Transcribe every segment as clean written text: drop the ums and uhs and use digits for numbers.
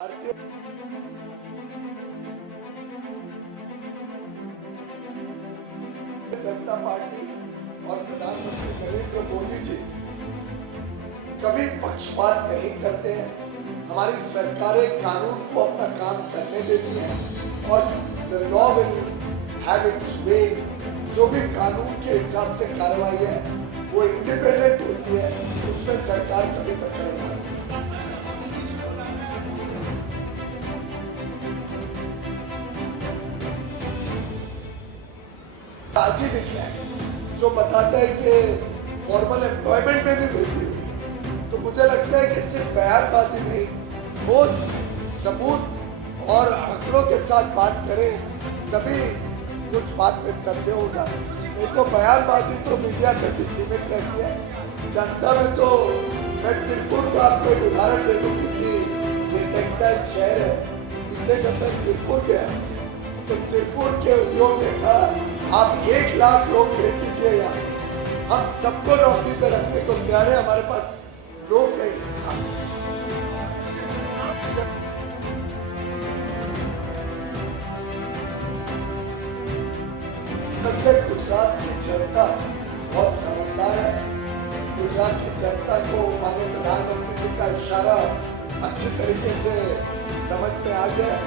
Bharatiya Janata party और प्रधानमंत्री नरेंद्र मोदी जी कभी पक्षपात नहीं करते हैं। हमारी सरकारें कानून को अपना काम करने देती हैं और the law will have its way. जो भी कानून के हिसाब से कार्रवाई है वो इंडिपेंडेंट होती है, उसमें सरकार कभी दखलंदाज नहीं। आज ही निकला है जो बताता है कि फॉर्मल एम्प्लॉयमेंट में भी वृद्धि हुई। तो मुझे लगता है कि सिर्फ बयानबाजी नहीं, ठोस सबूत और आंकड़ों के साथ बात करें तभी कुछ बात में तथ्य होगा। नहीं तो बयानबाजी तो मीडिया तक ही सीमित रहती है। जनता में तो मैं तिरपुर का आपको एक उदाहरण दे दूं, क्योंकि ये टेक्सटाइल शहर है। पीछे जब मैं तिरपुर गया तो तिरपुर के उद्योग में था आप 1 लाख लोग भेज दीजिए यहाँ, हम सबको नौकरी पे रखने को तैयार है, हमारे पास लोग नहीं। गुजरात की जनता बहुत समझदार है। गुजरात की जनता को माननीय प्रधानमंत्री जी का इशारा अच्छे तरीके से समझ में आ गया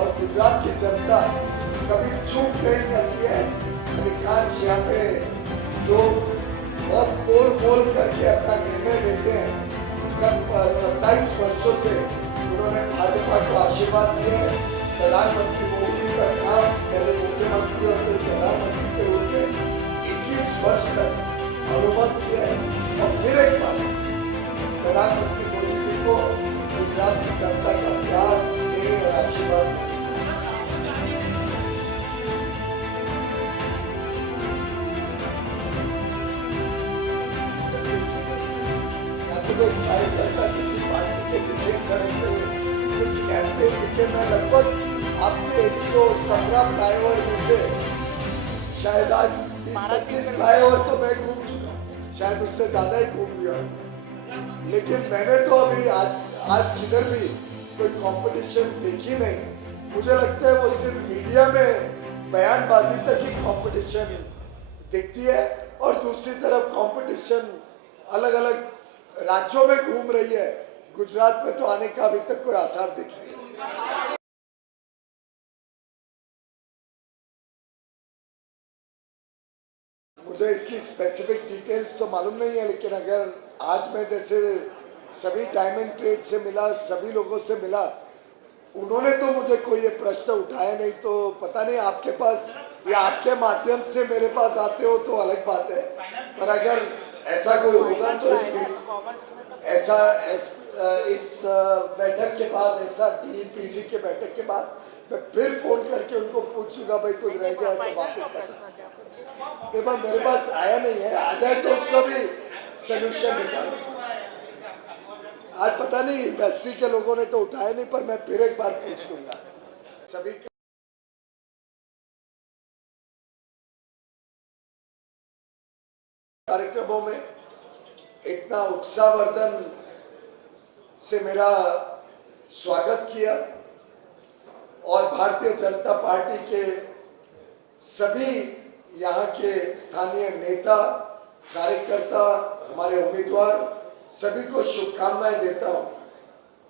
और गुजरात की जनता कभी चूक नहीं करती है। अधिकांश यहाँ पे लोग बहुत तोल मोल करके अपना निर्णय लेते हैं। कल 27 वर्षों से उन्होंने भाजपा को आशीर्वाद दिया। प्रधानमंत्री मोदी जी का काम पहले मुख्यमंत्री और फिर प्रधानमंत्री के रूप में 21 वर्ष तक अनुभव किया है और फिर एक बार प्रधानमंत्री मोदी जी को गुजरात की जनता का प्यार, स्नेह और आशीर्वाद कोई कार्यकर्ता किसी पार्टी के विधेयक सड़क पे कुछ कैंपेन दिखे। मैं लगभग आपके 117 फ्लाईओवर में से शायद आज 20-25 फ्लाईओवर तो मैं घूम चुका हूँ, शायद उससे ज्यादा ही घूम लिया। लेकिन मैंने तो अभी आज किधर भी कोई कंपटीशन देखी नहीं। मुझे लगता है वो सिर्फ मीडिया में बयानबाजी तक ही कंपटीशन दिखती है और दूसरी तरफ कंपटीशन अलग अलग राज्यों में घूम रही है। गुजरात में तो आने का अभी तक कोई आसार दिख नहीं। मुझे इसकी स्पेसिफिक डिटेल्स तो मालूम नहीं है, लेकिन अगर आज मैं जैसे सभी डायमंड ट्रेड से मिला, सभी लोगों से मिला, उन्होंने तो मुझे कोई ये प्रश्न उठाया नहीं। तो पता नहीं आपके पास या आपके माध्यम से मेरे पास आते हो तो अलग बात है, पर अगर ऐसा कोई होगा तो इस बैठक के बाद, ऐसा DPC के बैठक के बाद मैं फिर फोन करके उनको पूछूंगा भाई कुछ रह गया तो वापस बता। मेरे पास आया नहीं है, आ जाए तो उसका भी सोल्यूशन निकाल। आज पता नहीं इंडस्ट्री के लोगों ने तो उठाया नहीं, पर मैं फिर एक बार पूछ लूंगा सभी कार्यक्रमों में। इतना उत्साहवर्धन से मेरा स्वागत किया और भारतीय जनता पार्टी के सभी यहाँ के स्थानीय नेता, कार्यकर्ता, हमारे उम्मीदवार सभी को शुभकामनाएं देता हूँ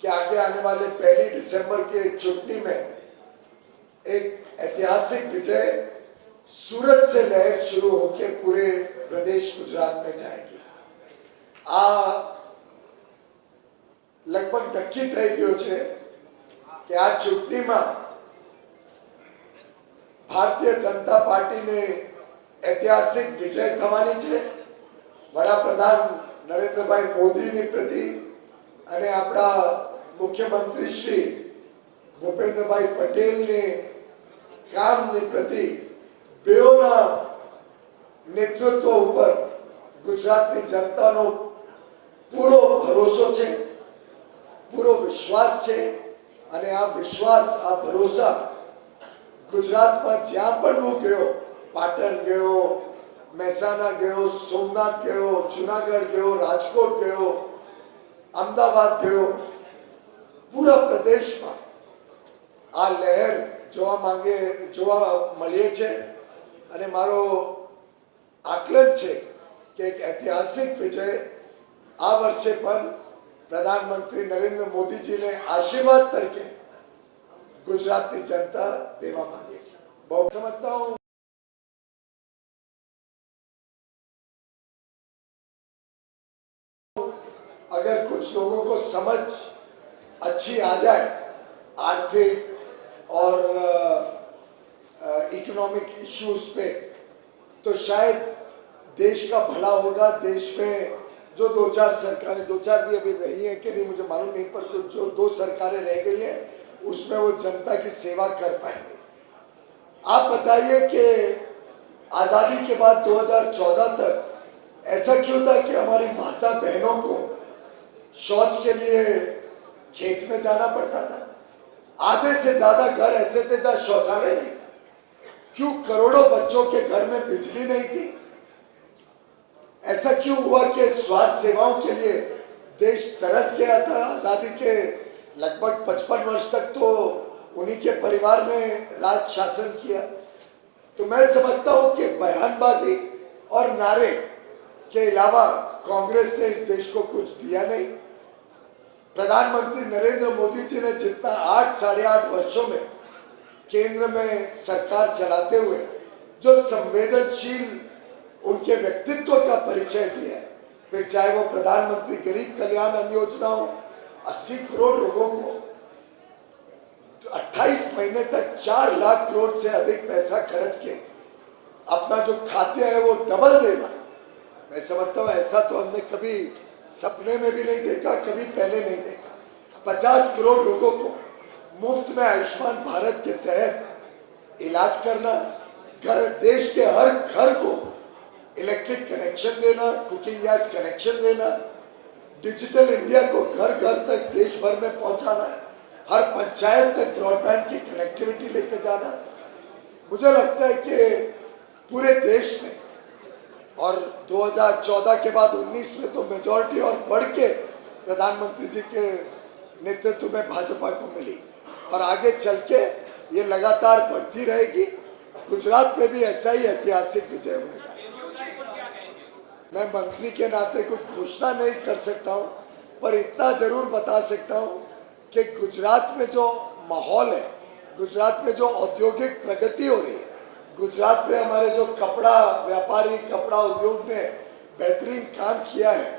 कि आगे आने वाले 1 दिसंबर के चुनाव में एक ऐतिहासिक विजय सूरत से लहर शुरू होकर पूरे प्रदेश गुजरात में जाएगी। लगभग नक्की થઈ ગયો છે કે આ ચૂંટણીમાં ભારતીય જનતા પાર્ટીને ઐતિહાસિક વિજય થવાની છે। વડાપ્રધાન નરેન્દ્રભાઈ મોદીની પ્રતિ અને આપણા મુખ્યમંત્રી શ્રી ભૂપેન્દ્રભાઈ પટેલને કામની પ્રતિ બેઓના નેતૃત્વ ઉપર ગુજરાતની જનતાનો પૂરો ભરોસો છે, પૂરો વિશ્વાસ છે અને આ વિશ્વાસ, આ ભરોસા ગુજરાતમાં જ્યાં પણ હું ગયો, પાટણ ગયો, મહેસાણા ગયો, સોમનાથ ગયો, જુનાગઢ ગયો, રાજકોટ ગયો, અમદાવાદ ગયો, પૂરા પ્રદેશમાં આ લહેર જોવા મળીએ છે અને મારો આકલન છે કે એક ઐતિહાસિક વિજય આ વર્ષે પણ પ્રધાનમંત્રી નરેન્દ્ર મોદીજીને આશીર્વાદ તરીકે ગુજરાતની જનતા દેવા માંગે છે। બહુ સમજતા હું अगर कुछ लोगों को समझ अच्छी आ जाए आर्थिक और इकोनॉमिक इश्यूज पे तो शायद देश का भला होगा। देश में जो दो चार सरकारें, दो चार भी अभी रही हैं कि नहीं मुझे मालूम नहीं, पर जो दो सरकारें रह गई हैं उसमें वो जनता की सेवा कर पाएंगे। आप बताइए कि आज़ादी के बाद 2014 तक ऐसा क्यों था कि हमारी माता बहनों को शौच के लिए खेत में जाना पड़ता था? आधे से ज्यादा घर ऐसे थे जहां शौचालय नहीं था। क्यों करोड़ों बच्चों के घर में बिजली नहीं थी? ऐसा क्यों हुआ कि स्वास्थ्य सेवाओं के लिए देश तरस गया था? आजादी के लगभग 55 वर्ष तक तो उन्हीं के परिवार ने राज शासन किया। तो मैं समझता हूं कि बयानबाजी और नारे के अलावा कांग्रेस ने इस देश को कुछ दिया नहीं। प्रधानमंत्री नरेंद्र मोदी जी ने जितना 8 साढ़े 8 वर्षों में केंद्र में सरकार चलाते हुए जो संवेदनशील उनके व्यक्तित्व का परिचय दिया है, फिर चाहे वो प्रधानमंत्री गरीब कल्याण अन्न योजना हो, 80 करोड़ लोगों को 28 महीने तक 4 लाख करोड़ से अधिक पैसा खर्च के अपना जो खाद्य है वो डबल देना, मैं समझता हूँ ऐसा तो हमने कभी सपने में भी नहीं देखा, कभी पहले नहीं देखा। 50 करोड़ लोगों को मुफ्त में आयुष्मान भारत के तहत इलाज करना, देश के हर घर को इलेक्ट्रिक कनेक्शन देना, कुकिंग गैस कनेक्शन देना, डिजिटल इंडिया को घर घर तक देश भर में पहुंचाना, हर पंचायत तक ब्रॉडबैंड की कनेक्टिविटी लेके जाना। मुझे लगता है कि पूरे देश में और 2014 के बाद 19 में तो मेजॉरिटी और बढ़ के प्रधानमंत्री जी के नेतृत्व में भाजपा को मिली और आगे चल के ये लगातार बढ़ती रहेगी। गुजरात में भी ऐसा ही ऐतिहासिक विजय होने जा रहा है। मैं मंत्री के नाते कुछ घोषणा नहीं कर सकता हूँ, पर इतना जरूर बता सकता हूँ कि गुजरात में जो माहौल है, गुजरात में जो औद्योगिक प्रगति हो रही है, गुजरात में हमारे जो कपड़ा व्यापारी, कपड़ा उद्योग ने बेहतरीन काम किया है,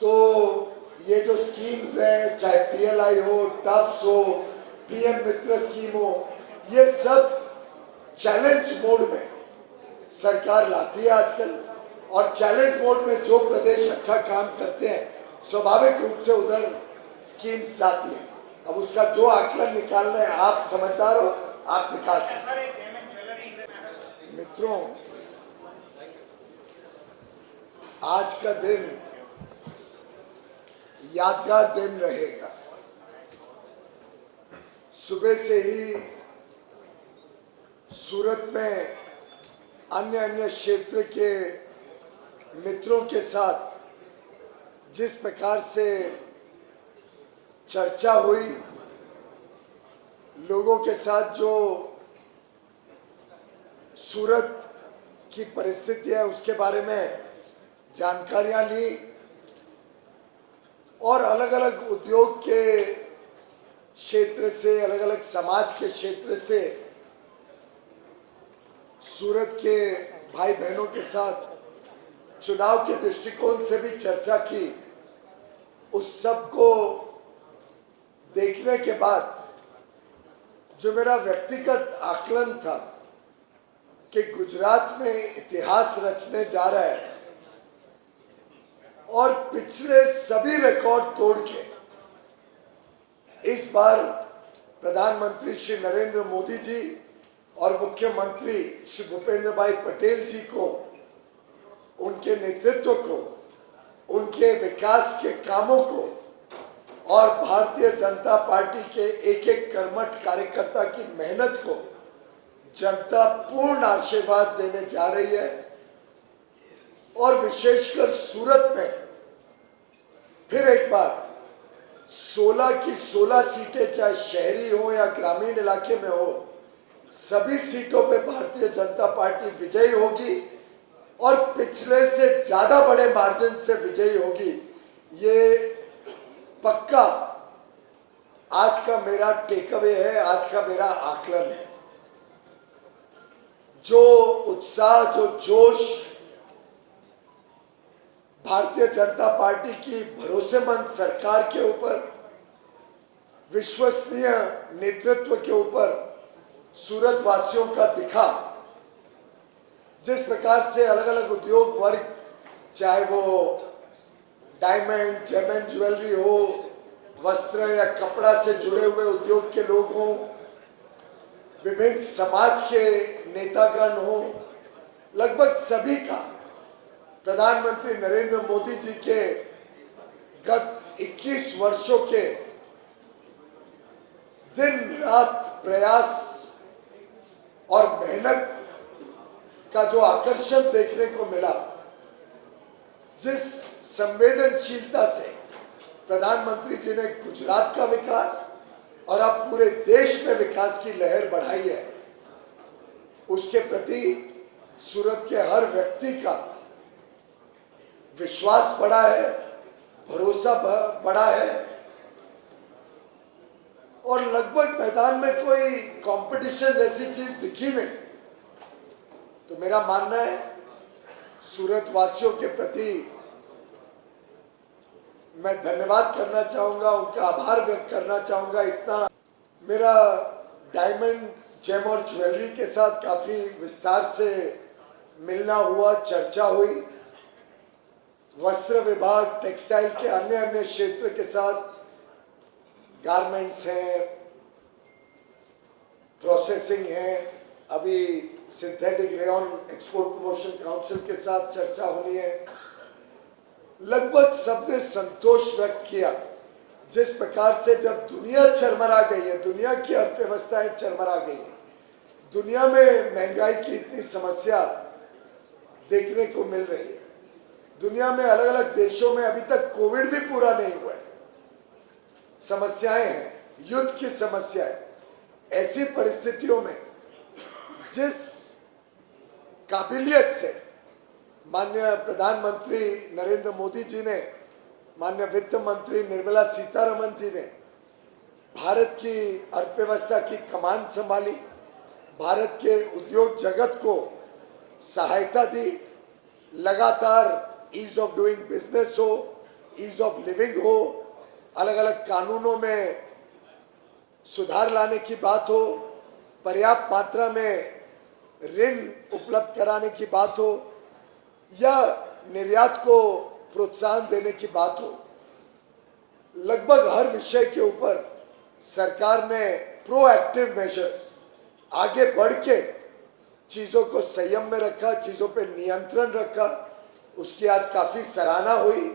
तो ये जो स्कीम्स हैं, चाहे PLI हो, टप्स हो, PM मित्र स्कीम हो, ये सब चैलेंज मोड में सरकार लाती है आजकल। और चैलेंज मोड में जो प्रदेश अच्छा काम करते हैं स्वाभाविक रूप से उधर स्कीम्स जाती है। अब उसका जो आकलन निकालना है, आप समझदार हो, आप निकाल सकते हैं। मित्रों, आज का दिन यादगार दिन रहेगा। सुबह से ही सूरत में अन्य क्षेत्र के मित्रों के साथ जिस प्रकार से चर्चा हुई, लोगों के साथ जो सूरत की परिस्थिति है उसके बारे में जानकारियां ली और अलग अलग उद्योग के क्षेत्र से, अलग अलग समाज के क्षेत्र से सूरत के भाई बहनों के साथ चुनाव के दृष्टिकोण से भी चर्चा की। उस सब को देखने के बाद जो मेरा व्यक्तिगत आकलन था कि गुजरात में इतिहास रचने जा रहा है और पिछले सभी रिकॉर्ड तोड़ के इस बार प्रधानमंत्री श्री नरेंद्र मोदी जी और मुख्यमंत्री श्री भूपेंद्र भाई पटेल जी को, उनके नेतृत्व को, उनके विकास के कामों को और भारतीय जनता पार्टी के एक एक कर्मठ कार्यकर्ता की मेहनत को जनता पूर्ण आशीर्वाद देने जा रही है। और विशेषकर सूरत में फिर एक बार 16 की 16 सीटें चाहे शहरी हो या ग्रामीण इलाके में हो, सभी सीटों पे भारतीय जनता पार्टी विजयी होगी और पिछले से ज्यादा बड़े मार्जिन से विजयी होगी। ये पक्का आज का मेरा टेकअवे है, आज का मेरा आकलन है। जो उत्साह, जो जोश भारतीय जनता पार्टी की भरोसेमंद सरकार के ऊपर, विश्वसनीय नेतृत्व के ऊपर सूरत वासियों का दिखा, जिस प्रकार से अलग अलग उद्योग वर्ग, चाहे वो डायमंड जेमन ज्वेलरी हो, वस्त्र या कपड़ा से जुड़े हुए उद्योग के लोग हों, विभिन्न समाज के नेतागण हो, लगभग सभी का प्रधानमंत्री नरेंद्र मोदी जी के गत 21 वर्षों के दिन रात प्रयास और मेहनत का जो आकर्षण देखने को मिला, जिस संवेदनशीलता से प्रधानमंत्री जी ने गुजरात का विकास और अब पूरे देश में विकास की लहर बढ़ाई है, उसके प्रति सूरत के हर व्यक्ति का विश्वास बढ़ा है, भरोसा बढ़ा है और लगभग मैदान में कोई कंपटीशन जैसी चीज दिखी नहीं। तो मेरा मानना है सूरत वासियों के प्रति मैं धन्यवाद करना चाहूँगा, उनका आभार व्यक्त करना चाहूँगा। इतना मेरा डायमंड जेम और ज्वेलरी के साथ काफ़ी विस्तार से मिलना हुआ, चर्चा हुई। वस्त्र विभाग, टेक्सटाइल के अन्य अन्य क्षेत्र के साथ, गारमेंट्स हैं, प्रोसेसिंग है, अभी synthetic rayon export promotion council के साथ चर्चा होनी है। लगभग सबने संतोष व्यक्त किया, जिस प्रकार से जब दुनिया चरमरा गई है, दुनिया की अर्थव्यवस्थाएं चरमरा गई है, दुनिया में महंगाई की इतनी समस्या देखने को मिल रही है, दुनिया में अलग अलग देशों में अभी तक कोविड भी पूरा नहीं हुआ है, समस्याएं हैं, युद्ध की समस्या है। ऐसी परिस्थितियों में जिस काबिलियत से माननीय प्रधानमंत्री नरेंद्र मोदी जी ने, माननीय वित्त मंत्री निर्मला सीतारमन जी ने भारत की अर्थव्यवस्था की कमान संभाली, भारत के उद्योग जगत को सहायता दी, लगातार ईज ऑफ डूइंग बिजनेस हो, ईज ऑफ लिविंग हो, अलग अलग कानूनों में सुधार लाने की बात हो, पर्याप्त मात्रा में ऋण उपलब्ध कराने की बात हो या निर्यात को प्रोत्साहन देने की बात हो, लगभग हर विषय के ऊपर सरकार ने प्रोएक्टिव मेजर्स आगे बढ़ के चीज़ों को संयम में रखा, चीज़ों पे नियंत्रण रखा। उसकी आज काफ़ी सराहना हुई।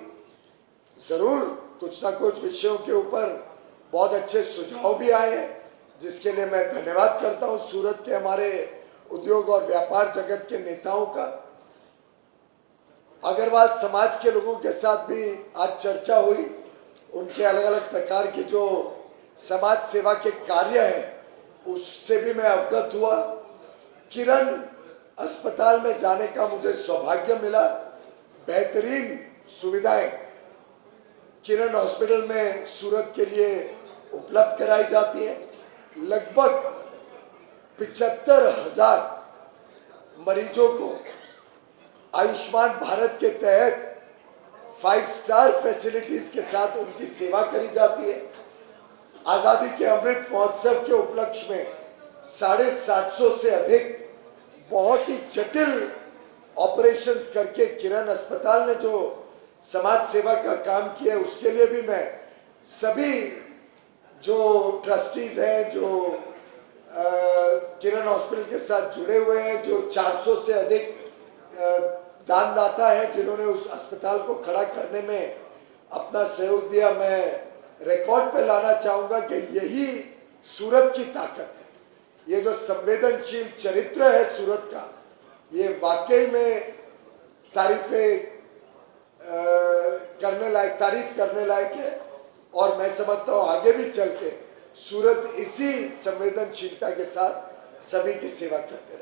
ज़रूर कुछ ना कुछ विषयों के ऊपर बहुत अच्छे सुझाव भी आए हैं, जिसके लिए मैं धन्यवाद करता हूँ सूरत के हमारे उद्योग और व्यापार जगत के नेताओं का। अग्रवाल समाज के लोगों के साथ भी आज चर्चा हुई, उनके अलग अलग प्रकार की जो समाज सेवा के कार्य हैं उससे भी मैं अवगत हुआ। किरण अस्पताल में जाने का मुझे सौभाग्य मिला। बेहतरीन सुविधाएं किरण हॉस्पिटल में सूरत के लिए उपलब्ध कराई जाती है। लगभग 75,000 मरीजों को आयुष्मान भारत के तहत 5 स्टार फैसिलिटीज के साथ उनकी सेवा करी जाती है। आज़ादी के अमृत महोत्सव के उपलक्ष्य में 750 से अधिक बहुत ही जटिल ऑपरेशंस करके किरण अस्पताल ने जो समाज सेवा का काम किया है, उसके लिए भी मैं सभी जो ट्रस्टीज हैं, जो किरण हॉस्पिटल के साथ जुड़े हुए हैं, जो 400 से अधिक दानदाता हैं जिन्होंने उस अस्पताल को खड़ा करने में अपना सहयोग दिया, मैं रिकॉर्ड पे लाना चाहूँगा कि यही सूरत की ताकत है। ये जो संवेदनशील चरित्र है सूरत का, ये वाकई में तारीफ करने लायक है। और मैं समझता हूँ आगे भी चल के सूरत इसी संवेदनशीलता के साथ सभी की सेवा करते रहेगा।